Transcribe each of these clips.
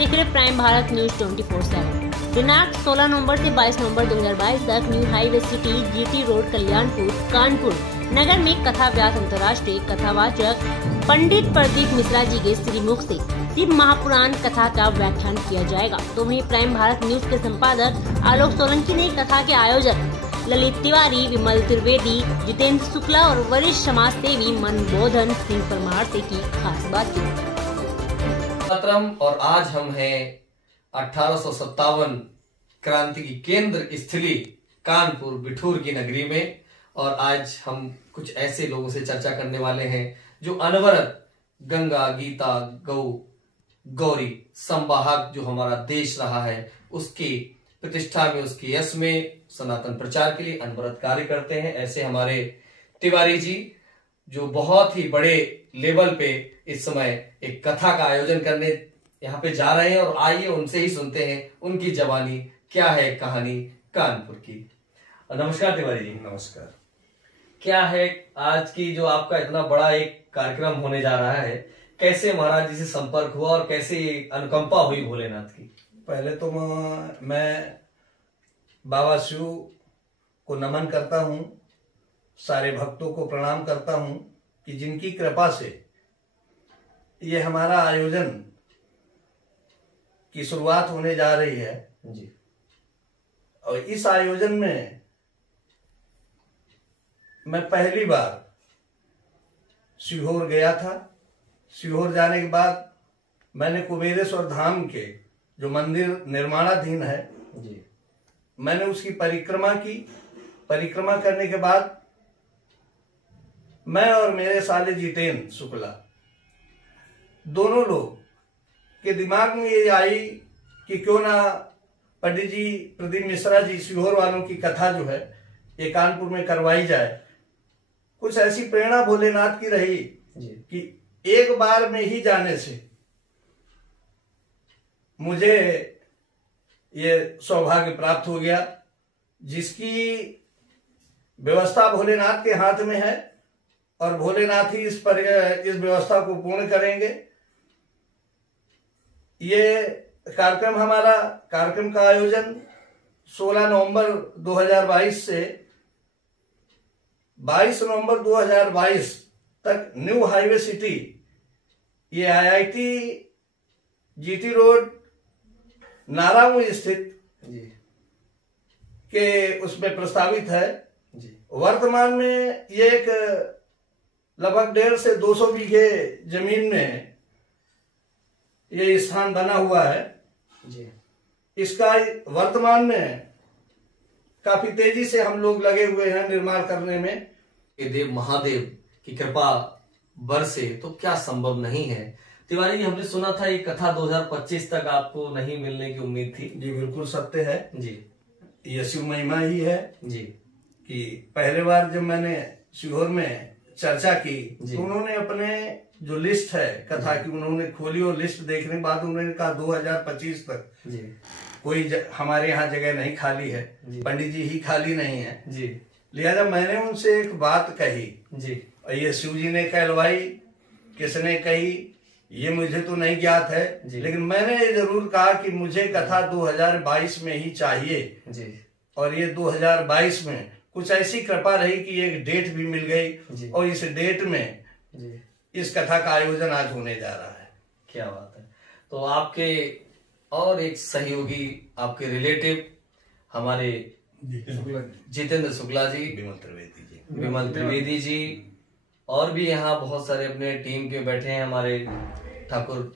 देख रहे prime Bharat news 24/7। दिनांक 16 नवंबर से 22 नवंबर 2022 तक new highway city GT road Kalyanpur Kanpur Nagar में कथा व्यास अंतर्राष्ट्रीय कथावाचक पंडित प्रदीप मिश्रा जी के श्रीमुख से शिव महापुराण कथा का व्याख्यान किया जाएगा। तो वहीं प्राइम भारत न्यूज के संपादक आलोक सोलंकी ने कथा के आयोजक ललित तिवारी, विमल त्रिवेदी, जितेंद्र शुक्ला और वरिष्ठ समाज सेवी मनबोधन सिंह परमार से की खास बातचीत। और आज हम हैं 1857 क्रांति की केंद्र स्थली कानपुर बिठूर की नगरी में, और आज हम कुछ ऐसे लोगों से चर्चा करने वाले हैं जो अनवरत गंगा, गीता, गौ, गौरी संवाहक जो हमारा देश रहा है उसकी प्रतिष्ठा में, उसके यश में, सनातन प्रचार के लिए अनवरत कार्य करते हैं। ऐसे हमारे तिवारी जी जो बहुत ही बड़े लेवल पे इस समय एक कथा का आयोजन करने यहाँ पे जा रहे हैं, और आइए उनसे ही सुनते हैं उनकी जवानी क्या है कहानी कानपुर की। नमस्कार तिवारी जी। नमस्कार। क्या है आज की जो आपका इतना बड़ा एक कार्यक्रम होने जा रहा है, कैसे महाराज जी से संपर्क हुआ और कैसे अनुकंपा हुई भोलेनाथ की? पहले तो मैं बाबा शिव को नमन करता हूँ, सारे भक्तों को प्रणाम करता हूँ कि जिनकी कृपा से ये हमारा आयोजन की शुरुआत होने जा रही है जी। और इस आयोजन में मैं पहली बार सीहोर गया था। सीहोर जाने के बाद मैंने कुबेरेश्वर धाम के जो मंदिर निर्माणाधीन है जी, मैंने उसकी परिक्रमा की। परिक्रमा करने के बाद मैं और मेरे साले जितेंद्र शुक्ला दोनों लोग के दिमाग में ये आई कि क्यों ना पंडित जी प्रदीप मिश्रा जी सीहोर वालों की कथा जो है ये कानपुर में करवाई जाए। कुछ ऐसी प्रेरणा भोलेनाथ की रही कि एक बार में ही जाने से मुझे ये सौभाग्य प्राप्त हो गया, जिसकी व्यवस्था भोलेनाथ के हाथ में है और भोलेनाथ ही इस व्यवस्था को पूर्ण करेंगे। ये कार्यक्रम का आयोजन 16 नवंबर 2022 से 22 नवंबर 2022 तक न्यू हाईवे सिटी, ये आईआईटी जीटी रोड नारायण स्थित के उसमें प्रस्तावित है जी। वर्तमान में ये एक लगभग 150 से 200 बीघे जमीन में ये स्थान बना हुआ है जी। इसका वर्तमान में काफी तेजी से हम लोग लगे हुए हैं निर्माण करने में। ये देव महादेव की कृपा बरसे तो क्या संभव नहीं है। तिवारी जी, हमने सुना था ये कथा 2025 तक आपको नहीं मिलने की उम्मीद थी। जी बिल्कुल सत्य है जी। ये शिव महिमा ही है जी कि पहले बार जब मैंने सीहोर में चर्चा की तो उन्होंने अपने जो लिस्ट है कथा की उन्होंने खोली, और लिस्ट देखने के बाद उन्होंने कहा 2025 तक जी कोई हमारे यहाँ जगह नहीं खाली है, पंडित जी ही खाली नहीं है जी। लिहाजा मैंने उनसे एक बात कही जी, और ये शिव जी ने कहलवाई, किसने कही ये मुझे तो नहीं ज्ञात है, लेकिन मैंने ये जरूर कहा कि मुझे कथा 2022 में ही चाहिए जी। और ये 2022 में कुछ ऐसी कृपा रही कि एक डेट भी मिल गई और इस डेट में जी इस कथा का आयोजन आज होने जा रहा है। क्या बात है। तो आपके और एक सहयोगी, आपके रिलेटिव हमारे जितेंद्र शुक्ला जी, विमल त्रिवेदी जी, और भी यहाँ बहुत सारे अपने टीम के बैठे हैं हमारे ठाकुर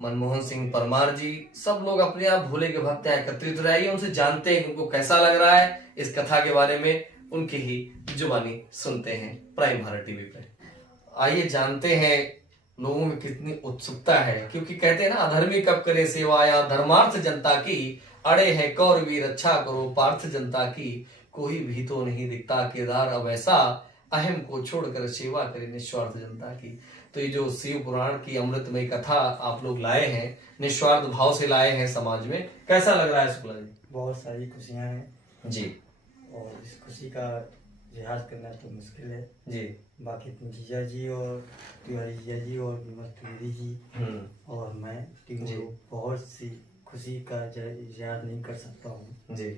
मनमोहन सिंह परमार जी, सब लोग अपने आप भोले के भक्त एकत्रित रहिए, उनसे जानते हैं उनको कैसा लग रहा है इस कथा के बारे में, उनकी ही जुबानी सुनते हैं प्राइम भारत टीवी पे। आइए जानते हैं लोगों में कितनी उत्सुकता है, क्योंकि कहते हैं ना अधर्मी कब करे सेवा या धर्मार्थ जनता की, अड़े हैं कौरवीर अच्छा करो पार्थ जनता की, कोई भी तो नहीं दिखता किरदार अब ऐसा, अहम को छोड़कर सेवा करे निस्वार्थ जनता की। तो ये जो शिव पुराण की अमृतमय कथा आप लोग लाए हैं, निस्वार्थ भाव से लाए हैं समाज में, कैसा लग रहा है शुक्ला जी? बहुत सारी खुशियां हैं जी, और इस खुशी का रियाज करना तो मुश्किल है जी। बाकी जीजा जी और तिवारी जीजा जी और विमल त्रिवेदी जी और मैं तीनों लोग बहुत सी खुशी का इजहार नहीं कर सकता हूँ जी।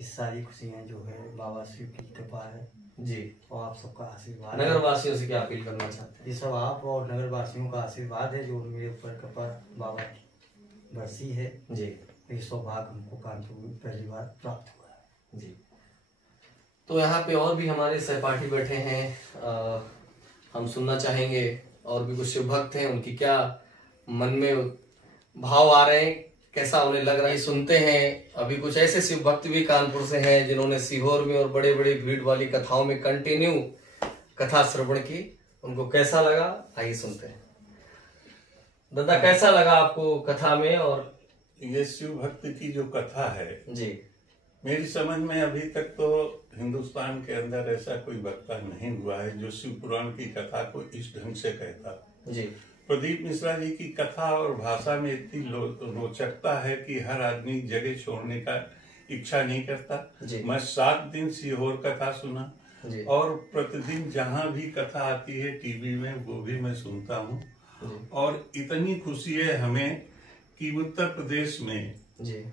इस सारी खुशियाँ जो है बाबा शिव की कृपा है जी। और आप सबका आशीर्वाद। नगर वासियों से क्या अपील करना चाहते हैं? ये सब आप और नगर वासियों का आशीर्वाद है जो मेरे ऊपर कृपा बाबा की बरसी है जी। ये सौभाग्य हमको कानपुर में पहली बार प्राप्त हुआ है जी। तो यहाँ पे और भी हमारे सहपाठी बैठे हैं, हम सुनना चाहेंगे और भी कुछ शिव भक्त हैं, उनकी क्या मन में भाव आ रहे हैं, कैसा उन्हें लग रहा है, सुनते हैं। अभी कुछ ऐसे शिव भक्त भी कानपुर से हैं जिन्होंने सीहोर में और बड़े बड़े भीड़ वाली कथाओं में कंटिन्यू कथा श्रवण की, उनको कैसा लगा आइए सुनते हैं। दादा कैसा लगा आपको कथा में? और ये शिव भक्त की जो कथा है जी, मेरी समझ में अभी तक तो हिंदुस्तान के अंदर ऐसा कोई वक्ता नहीं हुआ है जो शिव पुराण की कथा को इस ढंग से कहता जी। प्रदीप मिश्रा जी की कथा और भाषा में इतनी रोचकता है कि हर आदमी जगह छोड़ने का इच्छा नहीं करता। मैं 7 दिन सीहोर कथा सुना और प्रतिदिन जहाँ भी कथा आती है टीवी में वो भी मैं सुनता हूँ और इतनी खुशी है हमें कि उत्तर प्रदेश में जी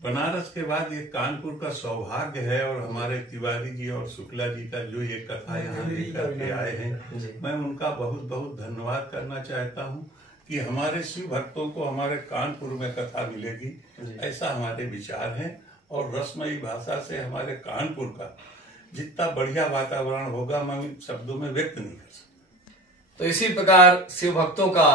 बनारस के बाद ये कानपुर का सौभाग्य है और हमारे तिवारी जी और शुक्ला जी का जो ये कथा यहाँ लेकर के आए हैं, मैं उनका बहुत बहुत धन्यवाद करना चाहता हूँ कि हमारे शिव भक्तों को हमारे कानपुर में कथा मिलेगी, ऐसा हमारे विचार है। और रसमयी भाषा से हमारे कानपुर का जितना बढ़िया वातावरण होगा मैं शब्दों में व्यक्त नहीं कर सकता। तो इसी प्रकार शिव भक्तों का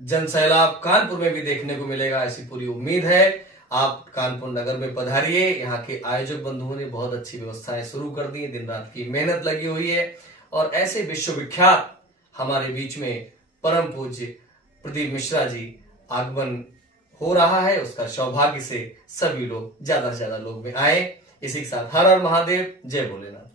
जन सैलाब कानपुर में भी देखने को मिलेगा, ऐसी पूरी उम्मीद है। आप कानपुर नगर में पधारिए, यहाँ के आयोजक बंधुओं ने बहुत अच्छी व्यवस्थाएं शुरू कर दी, दिन रात की मेहनत लगी हुई है और ऐसे विश्वविख्यात हमारे बीच में परम पूज्य प्रदीप मिश्रा जी आगमन हो रहा है, उसका सौभाग्य से सभी लोग ज्यादा से ज्यादा लोग में आए। इसी के साथ हर हर महादेव, जय भोलेनाथ।